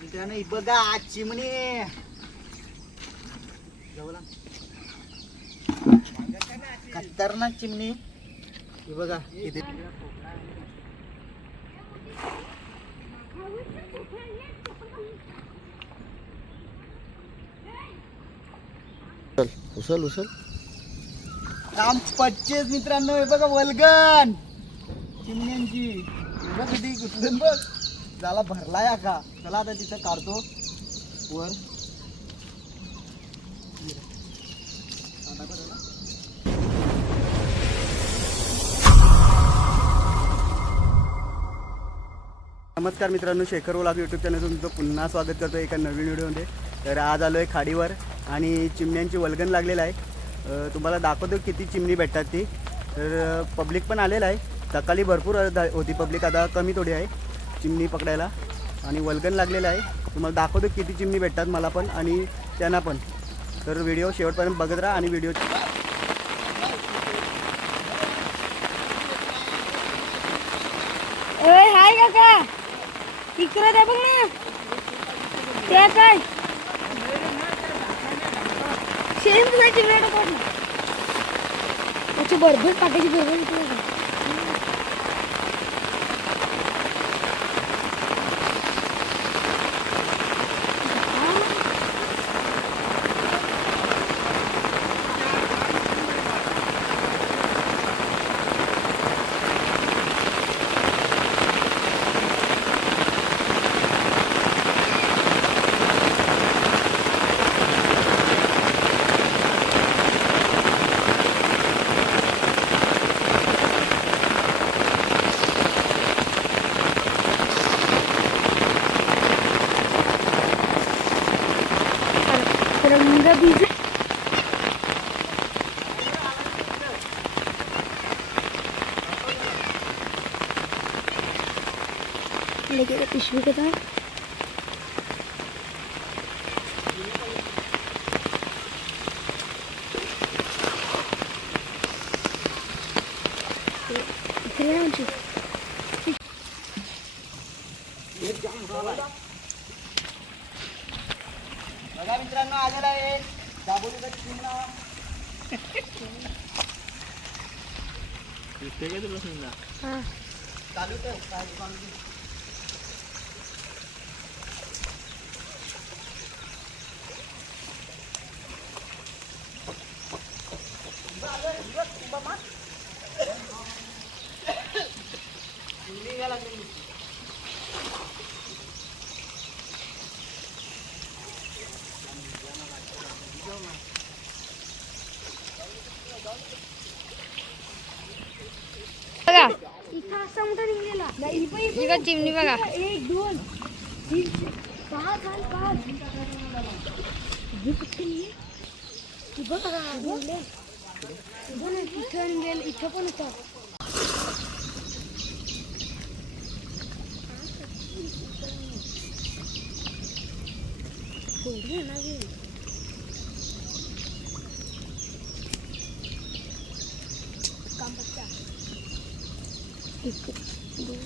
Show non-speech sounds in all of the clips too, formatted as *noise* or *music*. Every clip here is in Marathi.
मित्रांनो ही बघा चिमणी जवळा. खतरनाक चिमणी. ही बघा इथे. उचल उचल काम पच्चीस मित्रांनो हे बघा वलगन चिमण्यांची. बघ किती बघ. झाला भरला या का? चला आता तिथं काढतो. वर. नमस्कार मित्रांनो शेखर ओलाफ यूट्यूब चॅनल तुमचं पुन्हा स्वागत करतो एका नवीन व्हिडिओमध्ये. तर आज आलो आहे खाडीवर आणि चिमण्यांची वलगण लागलेलं आहे. तुम्हाला दाखवतो किती चिमणी भेटतात ती. तर पब्लिक पण आलेलं आहे. सकाळी भरपूर होती पब्लिक आता कमी थोडी आहे. चिमणी पकडायला. आणि वल्गन लागलेलं आहे. तुम्हाला दाखवतो किती चिमणी भेटतात मला पण आणि त्यांना पण. तर व्हिडिओ शेवटपर्यंत बघत राहा आणि व्हिडिओ हाय काका. इकडे दे बघ ना. त्या काय? शेम तुला चिमणा टाकत ना त्याची भरभर टाकायची भरभर इकडे आहे. रंग बीज लेके पिशवी के साथ इकडे आहे आमची. बघा मित्रांनो आलेला आहे दाबोलीचा चिमणा हा चालू ठेव काय चालू ठेव. बघा मोठा निघलेला चिमणी बघा एक दोन तीन पाच आणि पाच हे कुठे? हे बघा. हे इथं निघेल इथं पण होतं आहे ना हे. काम बच्चा एक दोन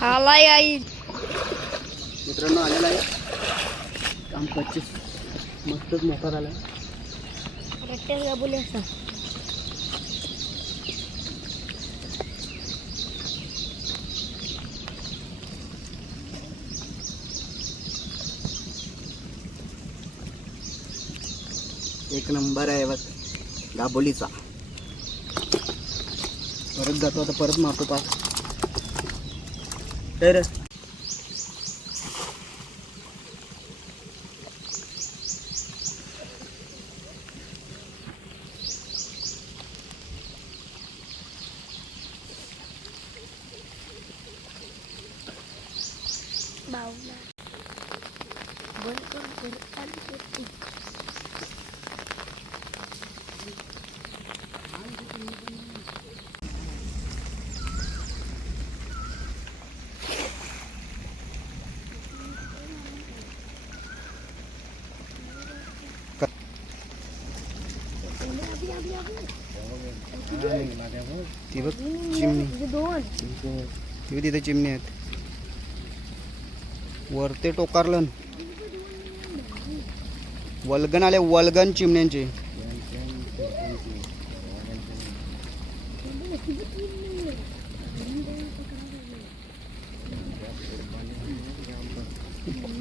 हालाय आई. मित्रांनो आलेला आहे. काम पच्चीस मस्तच मोठा झाला रट्ट्याला बोले असता एक नंबर आहे बस दाबोलीचा. परत जातो आता परत मारतो पाच काय रे? ती बघ चिमणी. ती बघ तिथे चिमणी आहेत. वर ते टोकारलं वलगण आले वलगण चिमण्यांचे.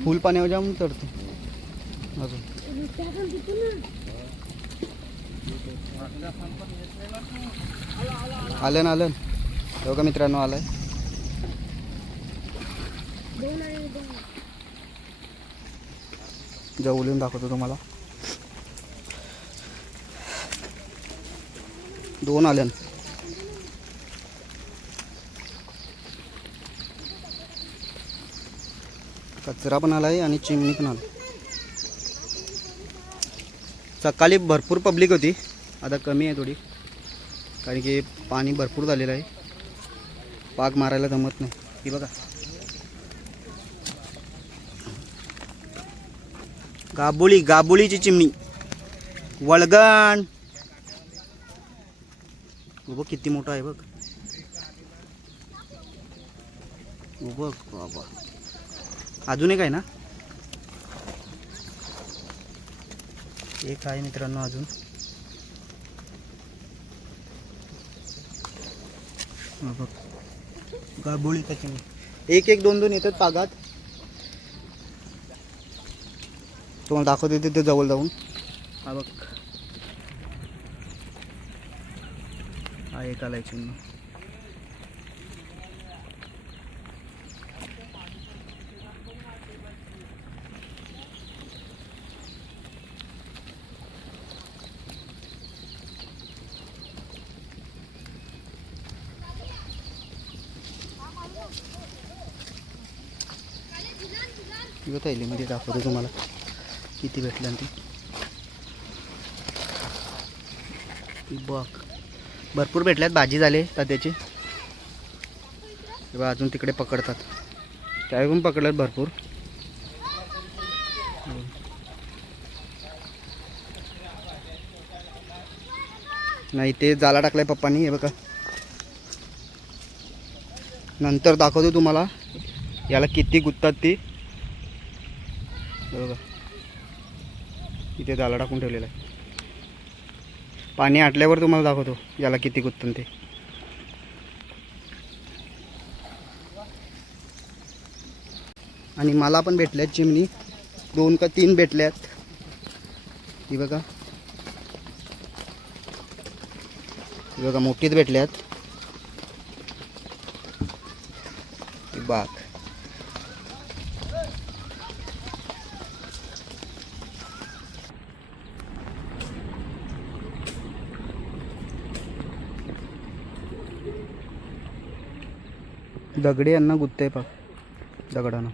फुल पाण्यावर जाऊन चढतो अजून. आलं ना आलं हो का मित्रांनो आलंय. जवळून दाखवतो तुम्हाला. दोन आल्यान कचरा पण आलाय आणि चिमणी पण आला सकाळी भरपूर पब्लिक होती. आता कमी आहे थोडी. कारण की पाणी भरपूर झालेलं आहे. पाक मारायला जमत नाही. ही बघा. गाबोळी गाबोळीची चिमणी. वळगण. हो बघ किती मोठा आहे बघ. हो बघ बाबा. अजून एक आहे ना? एक आहे मित्रांनो अजून हा बघ गाबोळी का एक एक दोन दोन येतात पागात. तुम्हाला दाखवते तिथे जवळ जाऊन. हा बघ. हा एक आलाय किंवा थैलीमध्ये दाखवतो तुम्हाला. किती भेटलं ते. ती बघ. भरपूर भेटल्यात भाजी झाले तात्याची. किंवा अजून तिकडे पकडतात. त्यावेळी पण पकडल्यात भरपूर. नाही ते जाला टाकलाय पप्पानी हे बघा. नंतर दाखवतो तुम्हाला. याला किती गुत्तात ती. हे बघा. इथे जाला टाकून ठेवलेला आहे. पाणी आटल्यावर तुम्हाला दाखवतो याला किती गुत्तन ते. आणि मला पण भेटल्यात चिमणी. दोन का तीन भेटल्यात. ही बघा. बघा मोठीच भेटल्यात ही बाग दगडे यांना गुत्ते पाक दगडानं.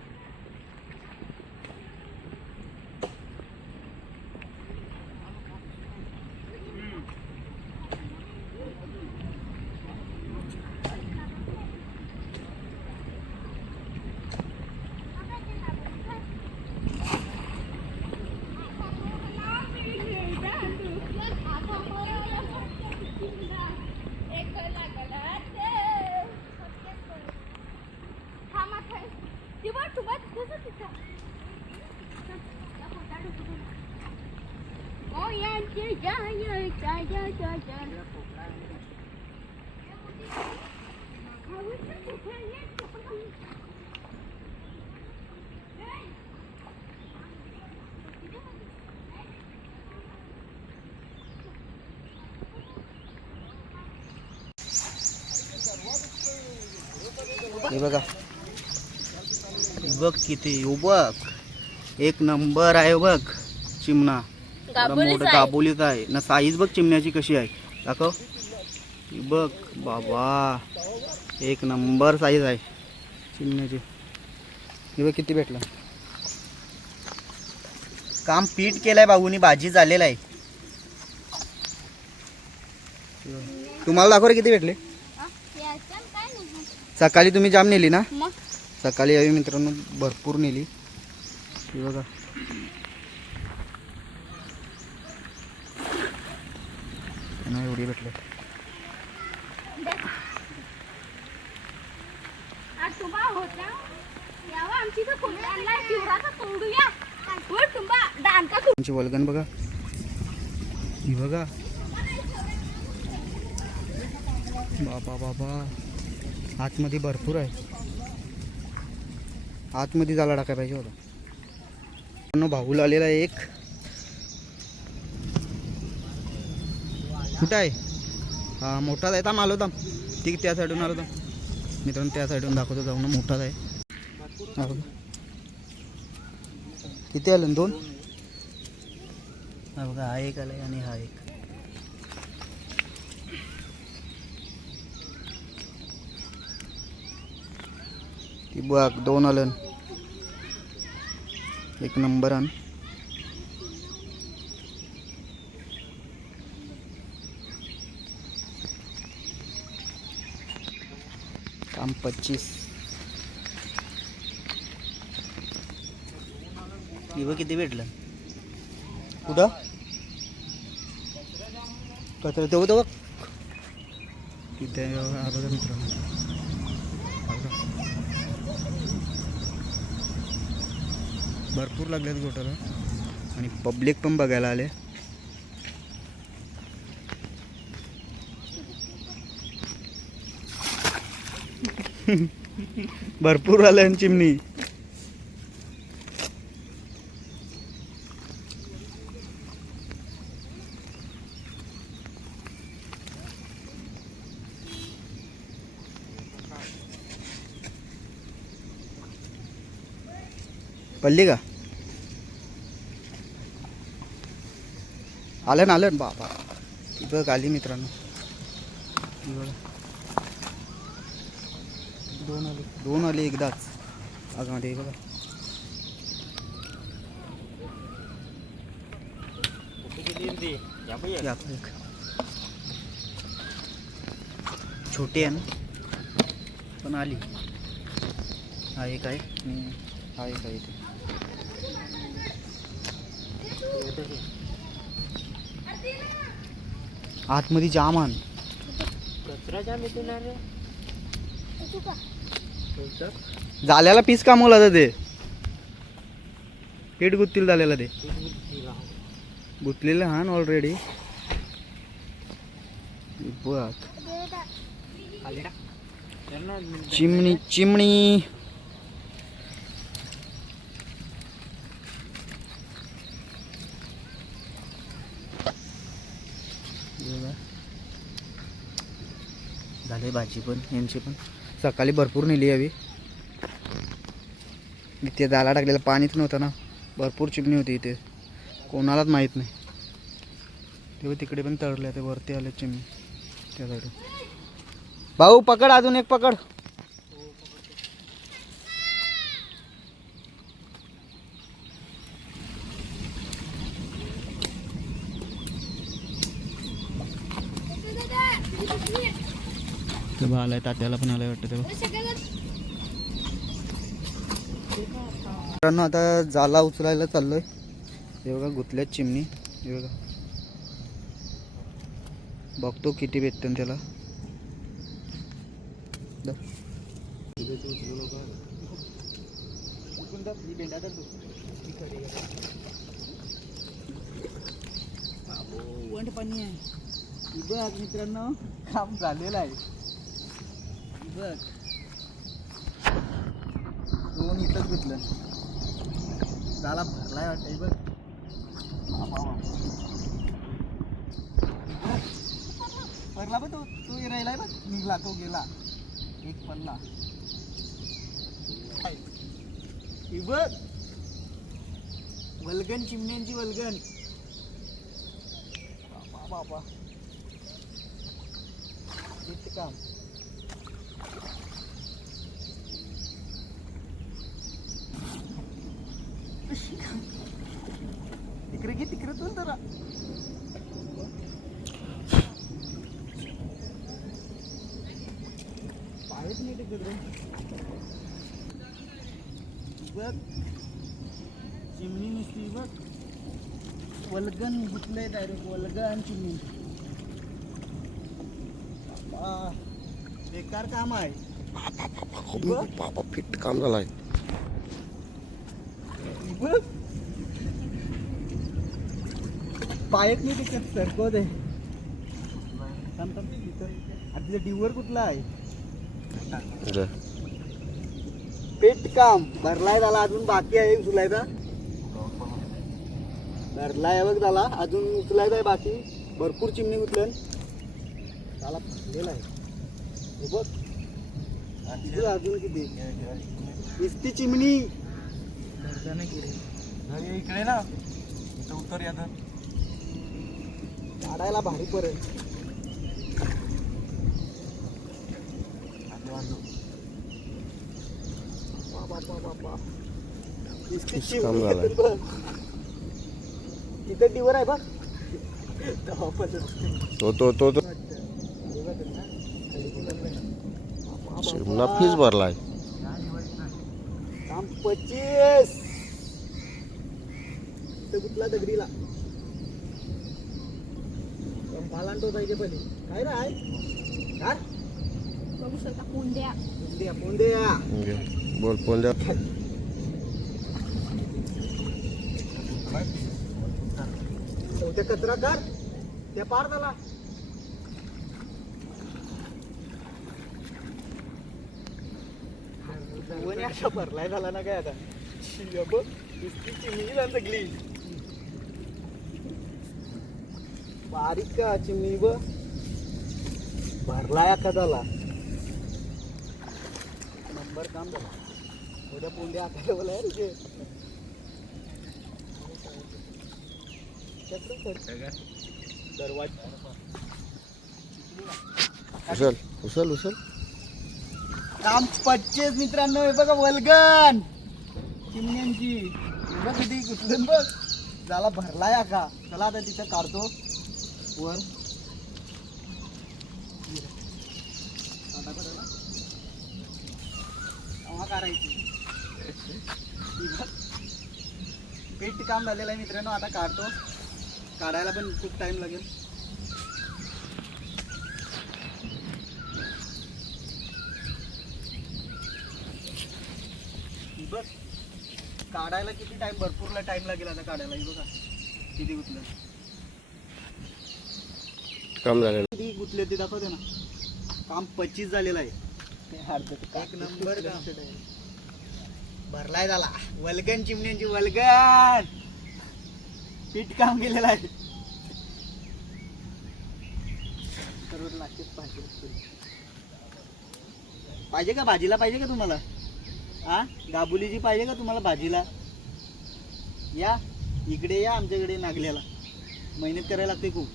हे बघा. बघ किती एक नंबर आहे बघ चिमणा. एवढा मोठं गाबोलीच आहे. ना साईज बघ चिमण्याची कशी आहे. दाखव. बघ बाबा. एक नंबर साईज आहे चिमण्याची. हे बघ किती भेटलं. काम पीठ केलंय बाबूनी भाजी झालेलं आहे. तुम्हाला दाखव रे किती भेटले. सकाळी तुम्ही जाम नेली ना? मग? सकाळी यावी मित्रांनो भरपूर नेली. बघा नाही एवढी भेटले आज तुम्हा होता यावा आमची तर कोणी आणलाय पिवराचा तोडूया तुम्हा दांता त्यांची वल्गन बघा. ही बघा. बाबा बाबा आतमध्ये भरपूर आहे. आतमध्ये जाला टाकाय पाहिजे होता. भाऊला आलेला एक. कुठं आहे? हा मोठाच आहे. थांब आलो थांब. ठीक त्या साईडून आलो थांब. मित्रांनो त्या साईडून दाखवतो जाऊन. मोठाच आहे. किती आलं? दोन? हा बघा हा एक आला आणि हा एक. ती बघ दोन आलं. एक नंबर आण. आम पच्चीस। ही किती भेटलं? कुठं? कचरा तेवढं तेवढं तिथे हा बघा भरपूर लागल्यात गोटाला आणि पब्लिक पण बघायला आले. भरपूर आल्या चिमणी. पडली का? आलं ना आलं ना बाबा. ती बघ आली मित्रांनो. दोन आले. दोन आले एकदाच. आगामध्ये हे बघा या आपण एक. छोटी आहे ना? पण आली. हा एक आहे. हा एक आहे. आतमध्ये जाम आण. झाल्याला पीस कामवला होता ते. पीठ गुत्तील झालेला ते. गुतलेलं हा ऑलरेडी बघ चिमणी चिमणी. झाले भाजी पण यांची पण. सकाळी भरपूर नेली हवी इथे जाळा टाकलेलं पाणीच नव्हतं ना. भरपूर चिमणी होती इथे. कोणालाच माहीत नाही. तेव्हा तिकडे पण तळले ते वरती आले चिमणी. त्या साईड भाऊ पकड अजून एक पकड. ते बा आलाय तात्याला पण आलाय वाटतं तेव्हा. मित्रांनो आता जाला उचलायला चाललोय. हे बघा गुतल्यात चिमणी. हे बघा. बघतो किती भेटतं त्याला. बाबो, वंड पाणी आहे ही बघ मित्रांनो. काम झालेलं आहे. बघ. दोन इथंच घेतलं झाला भरलाय वाटतंय बघ. भरला बघ तो तू राहिलाय बघ. निघला तो गेला. एक पल्ला बघ. वलगन चिमण्यांची वलगन. बाबा बाबा काम तिकडे घे तिकडे तू जरा पायच नाही टिकत रे बघ. चिमणी नुसती बघ. वल्गन गुतलंय डायरेक्ट वल्गन चिमणी. बेकार काम आहे. बाबा फिट काम झालाय. बघ. पायक नाही तिच्यात सरकवत आहे. थांब, थांब, तिथं. आणि तिथं डिवर कुठला आहे. पेट काम. भरलाय झाला अजून बाकी आहे उचलायचा भरलाय बघ झाला अजून उचलायचा आहे बाकी. भरपूर चिमणी उचलन. त्याला फसलेला आहे. बघ. अजून किती? नुसती चिमणी. इकडे ना. इथं उत्तर या काढायला भारी पडेल बाबा, बाबा, बाबा. नुसती किती काम तिथं डिवर आहे बघ तो तो तो तो चिमणा भरलाय काम पच्चीस कुठला दगडीला पालांटो पाहिजे पहिले काय राय काय बघू शकता कोंड्या पोंद्या पोंद्या घे. बोल द्या त्या कचरा कर. त्या पार झाला वने अशा भरलाय झाला ना काय आता? नुसती चिमणी ना सगळी बारीक का चिमणी ब भरलाय अख्खा झाला नंबर काम झाला. उद्या पोंड्या आता बोला दरवाजा. उचल उचल उचल. काम पच्चीस मित्रांनो हे बघा वलगन चिमण्यांची. बघ किती कुठलं बघ. झाला भरलाय का चला आता तिथं काढतो. वर काटा काढायला. तेव्हा काढायची ही बघ. पेट काम झालेलं आहे मित्रांनो? आता काढतो काढायला पण खूप टाइम लागेल. बघ काढायला किती टाइम भरपूरला टाइम लागेल आता काढायला. ही बघा किती गुतलं. काम झालेलं. किती गुतले ते दाखवते ना. काम पच्चीस झालेलं आहे. एक नंबर *laughs* काम. भरलाय झाला वलगन चिमण्यांची वलगन. पीठ काम केलेलं आहे. पाहिजे. पाहिजे का भाजीला पाहिजे का तुम्हाला? हा? गाबुलीची पाहिजे का तुम्हाला भाजीला? या. इकडे या आमच्याकडे नागल्याला. मेहनत करायला लागते खूप.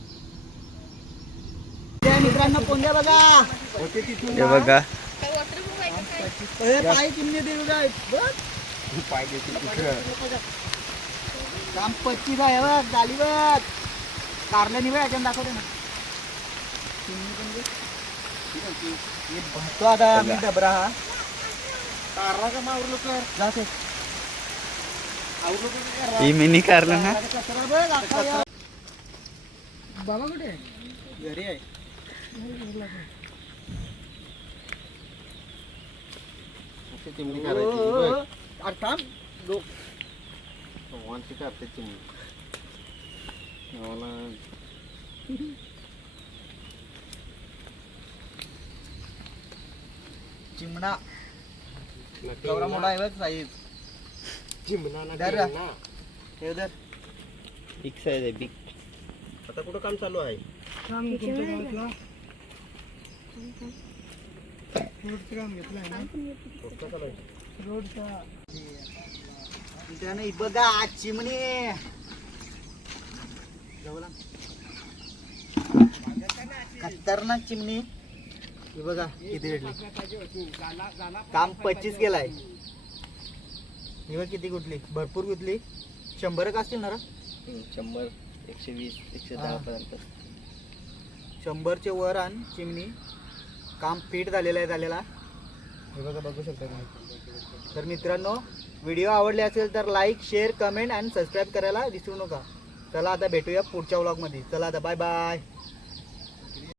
मित्रांनो पोंग्या बघा? होते तिथून बघा. पाय चिमणे देऊ काय बघ. काम पच्चीस आहे बघ गाली बघ. कारल्यानी बघ याच्यानं दाखवते ना. चिमणी पण बघ. भरतो आता मी डबरा हा. कारला का मावरलो कर जाते मिनी कारला ना. बाबा कुठे घरी आहे. चिमणी ओ, ओ, ओ. अरे थांब लो- चिमणा केवढा मोठा आहे बघ साईज धर रा. हे धर. बिग साईज आहे बिग आता कुठं काम चालू आहे मित्रांनो ही बघा आज चिमणी जवळ आण. खतरनाक चिमणी. बघा किती भेटली. काम पच्चीस गेलाय बघ किती गुटली भरपूर गुतली शंभर एक असतील ना रे? शंभर एकशे वीस एकशे. दहा पर्यंत शंभरचे वर आण चिमणी. काम फिट झालेलं आहे झालेला. हे बघा बघू शकता तुम्ही. तर मित्रांनो व्हिडिओ आवडले असेल तर लाईक शेअर कमेंट आणि सबस्क्राईब करायला विसरू नका. चला आता भेटूया पुढच्या व्लॉगमध्ये चला आता बाय बाय